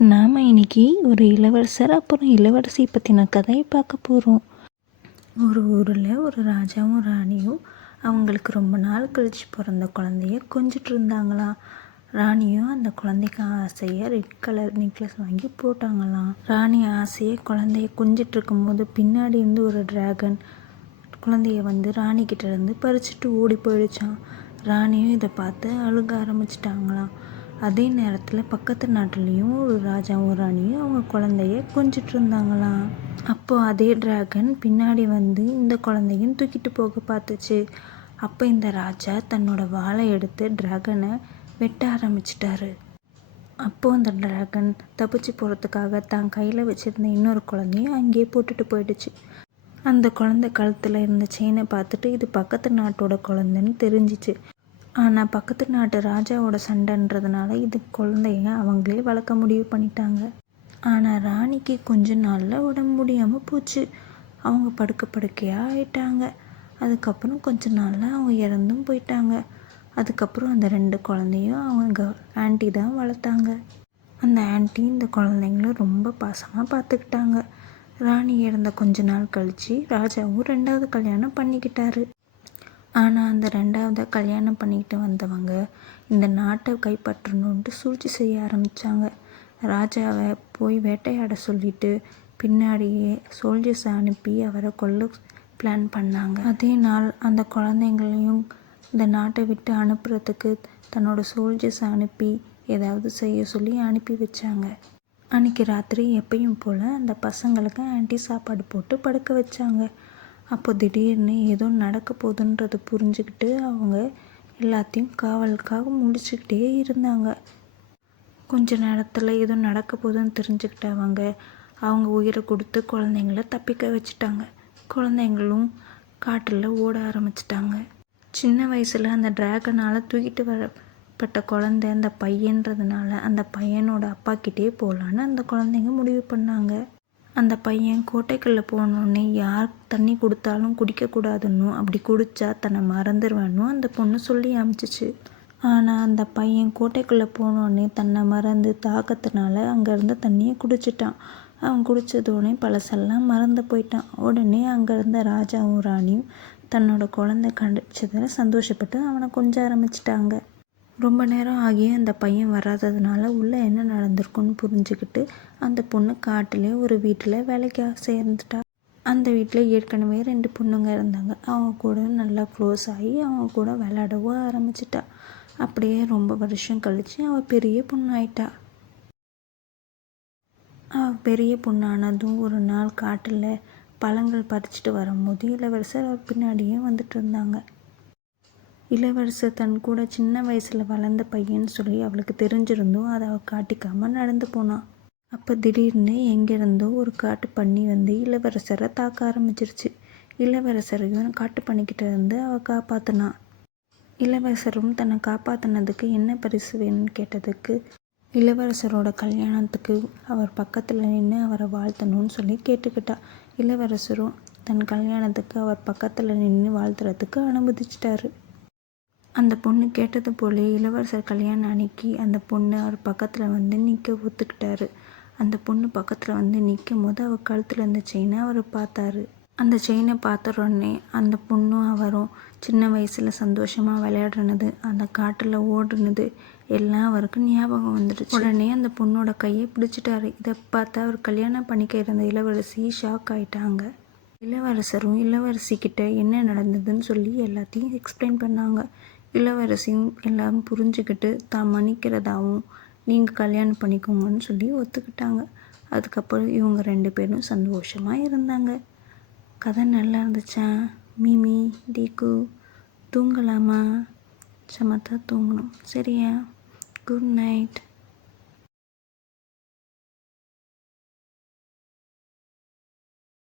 நாம் இன்னைக்கு ஒரு இளவரசர் அப்புறம் இளவரசி பற்றின கதையை பார்க்க போகிறோம். ஒரு ஊரில் ஒரு ராஜாவும் ராணியும் அவங்களுக்கு ரொம்ப நாள் கழித்து பிறந்த குழந்தைய கொஞ்சிட்டு இருந்தாங்களாம். ராணியும் அந்த குழந்தைக்கு ஆசையாக ரெட் கலர் நெக்லஸ் வாங்கி போட்டாங்களாம். ராணி ஆசையை குழந்தைய கொஞ்சிட்டு இருக்கும்போது பின்னாடி இருந்து ஒரு டிராகன் குழந்தைய ராணிக்கிட்ட இருந்து பறிச்சுட்டு ஓடி போயிடுச்சான். ராணியும் இதை பார்த்து அழுக ஆரம்பிச்சிட்டாங்களாம். அதே நேரத்தில் பக்கத்து நாட்டுலேயும் ஒரு ராஜாவும் ராணியும் அவங்க குழந்தைய கொஞ்சிட்டு இருந்தாங்களாம். அப்போ அதே டிராகன் பின்னாடி இந்த குழந்தையும் தூக்கிட்டு போக பார்த்துச்சு. அப்போ இந்த ராஜா தன்னோட வாளை எடுத்து டிராகனை வெட்ட ஆரம்பிச்சிட்டாரு. அப்போது அந்த டிராகன் தப்பிச்சு போகிறதுக்காக தான் கையில் வச்சுருந்த இன்னொரு குழந்தையும் அங்கேயே போட்டுட்டு போயிடுச்சு. அந்த குழந்தை கழுத்தில் இருந்த செயினை பார்த்துட்டு இது பக்கத்து நாட்டோட குழந்தைன்னு தெரிஞ்சிச்சு. ஆனால் பக்கத்து நாட்டு ராஜாவோட சண்டைன்றதுனால இது குழந்தைய அவங்களே வளர்க்க முடிவு பண்ணிட்டாங்க. ஆனால் ராணிக்கு கொஞ்ச நாளில் உடம்பு முடியாமல் போச்சு. அவங்க படுக்கையாக ஆயிட்டாங்க. அதுக்கப்புறம் கொஞ்ச நாளில் அவங்க இறந்தும் போயிட்டாங்க. அதுக்கப்புறம் அந்த 2 குழந்தையும் அவங்க ஆன்ட்டி தான் வளர்த்தாங்க. அந்த ஆன்ட்டி இந்த குழந்தைங்கள ரொம்ப பாசமாக பார்த்துக்கிட்டாங்க. ராணி இறந்த கொஞ்ச நாள் கழித்து ராஜாவும் 2வது கல்யாணம் பண்ணிக்கிட்டாரு. ஆனால் அந்த 2வது கல்யாணம் பண்ணிக்கிட்டு வந்தவங்க இந்த நாட்டை கைப்பற்றணுன்ட்டு சூழ்ச்சி செய்ய ஆரம்பித்தாங்க. ராஜாவை போய் வேட்டையாட சொல்லிட்டு பின்னாடியே சோல்ஜர்ஸை அனுப்பி அவரை கொல்ல பிளான் பண்ணாங்க. அதே நாள் அந்த குழந்தைங்களையும் இந்த நாட்டை விட்டு அனுப்புறதுக்கு தன்னோட சோல்ஜர்ஸை அனுப்பி ஏதாவது செய்ய சொல்லி அனுப்பி வச்சாங்க. அன்றைக்கி ராத்திரி எப்பயும் போல் அந்த பசங்களுக்கு ஆன்ட்டி சாப்பாடு போட்டு படுக்க வச்சாங்க. அப்போ திடீர்னு ஏதோ நடக்க போகுதுன்றது புரிஞ்சுக்கிட்டு அவங்க எல்லாத்தையும் காவலுக்காக முடிச்சுக்கிட்டே இருந்தாங்க. கொஞ்ச நேரத்தில் ஏதோ நடக்க போகுதுன்னு தெரிஞ்சுக்கிட்டு அவங்க உயிரை கொடுத்து குழந்தைங்கள தப்பிக்க வச்சுட்டாங்க. குழந்தைங்களும் காட்டில் ஓட ஆரம்பிச்சிட்டாங்க. சின்ன வயசில் அந்த டிராகனால் தூக்கிட்டு வரப்பட்ட குழந்தை அந்த பையன்றதுனால அந்த பையனோட அப்பாக்கிட்டே போகலான்னு அந்த குழந்தைங்க முடிவு பண்ணாங்க. அந்த பையன் கோட்டைக்குள்ளே போனோடனே யார் தண்ணி கொடுத்தாலும் குடிக்கக்கூடாதுன்னு, அப்படி குடித்தா தன்னை மறந்துடுவேன்னு அந்த பொண்ணு சொல்லி அனுப்பிச்சிச்சு. ஆனால் அந்த பையன் கோட்டைக்குள்ளே போனோடனே தன்னை மறந்து தாக்கத்தினால அங்கேருந்து தண்ணியை குடிச்சிட்டான். அவன் குடித்ததோடனே பழசெல்லாம் மறந்து போயிட்டான். உடனே அங்கே இருந்த ராஜாவும் ராணியும் தன்னோட குழந்தை கிடைச்சதில் சந்தோஷப்பட்டு அவனை கொஞ்ச ஆரம்பிச்சிட்டாங்க. ரொம்ப நேரம் ஆகியும் அந்த பையன் வராததுனால உள்ளே என்ன நடந்திருக்குன்னு புரிஞ்சுக்கிட்டு அந்த பொண்ணு காட்டிலே ஒரு வீட்டில் வேலைக்கு சேர்ந்துட்டா. அந்த வீட்டில் ஏற்கனவே 2 பொண்ணுங்க இருந்தாங்க. அவங்க கூட நல்லா க்ளோஸ் ஆகி அவங்க கூட விளையாடவும் ஆரம்பிச்சிட்டா. அப்படியே ரொம்ப வருஷம் கழித்து அவள் பெரிய பொண்ணாயிட்டா. அவள் பெரிய பொண்ணானதும் ஒரு நாள் காட்டில் பழங்கள் பறிச்சுட்டு வரும்போது இளவரசர் அவர் பின்னாடியே வந்துட்டு இருந்தாங்க. இளவரசர் தன் கூட சின்ன வயசில் வளர்ந்த பையன்னு சொல்லி அவளுக்கு தெரிஞ்சிருந்தும் அதை அவள் காட்டிக்காமல் நடந்து போனான். அப்போ திடீர்னு எங்கேருந்தோ ஒரு காட்டு பண்ணி இளவரசரை தாக்க ஆரம்பிச்சிருச்சு. இளவரசரையும் காட்டு பண்ணிக்கிட்ட இருந்து அவள் காப்பாற்றினான். இளவரசரும் தன்னை காப்பாற்றினதுக்கு என்ன பரிசு வேணும்னு கேட்டதுக்கு இளவரசரோட கல்யாணத்துக்கு அவர் பக்கத்தில் நின்று அவரை வாழ்த்தணும்னு சொல்லி கேட்டுக்கிட்டா. இளவரசரும் தன் கல்யாணத்துக்கு அவர் பக்கத்தில் நின்று வாழ்த்துறதுக்கு அனுமதிச்சிட்டாரு. அந்த பொண்ணு கேட்டது போலே இளவரசர் கல்யாணம் அன்னைக்கு அந்த பொண்ணு அவர் பக்கத்தில் நிற்க ஒத்துக்கிட்டாரு. அந்த பொண்ணு பக்கத்தில் நிற்கும் போது அவர் கழுத்தில் இருந்த செயினை அவர் பார்த்தாரு. அந்த செயினை பார்த்த உடனே அந்த பொண்ணும் அவரும் சின்ன வயசில் சந்தோஷமாக விளையாடுனது, அந்த காட்டில் ஓடுனது எல்லாம் அவருக்கு ஞாபகம் வந்துடுச்சு. உடனே அந்த பொண்ணோட கையை பிடிச்சிட்டாரு. இதை பார்த்து அவர் கல்யாணம் பண்ணிக்க இருந்த இளவரசி ஷாக் ஆயிட்டாங்க. இளவரசரும் இளவரசிக்கிட்ட என்ன நடந்ததுன்னு சொல்லி எல்லாத்தையும் எக்ஸ்பிளைன் பண்ணாங்க. இளவரசியும் எல்லாரும் புரிஞ்சுக்கிட்டு தான் மன்னிக்கிறதாவும் நீங்கள் கல்யாணம் பண்ணிக்கோங்கன்னு சொல்லி ஒத்துக்கிட்டாங்க. அதுக்கப்புறம் இவங்க 2 பேரும் சந்தோஷமாக இருந்தாங்க. கதை நல்லா இருந்துச்சா? மிமி, டீக்கு தூங்கலாமா? சமத்தா தூங்கணும், சரியா? Good night.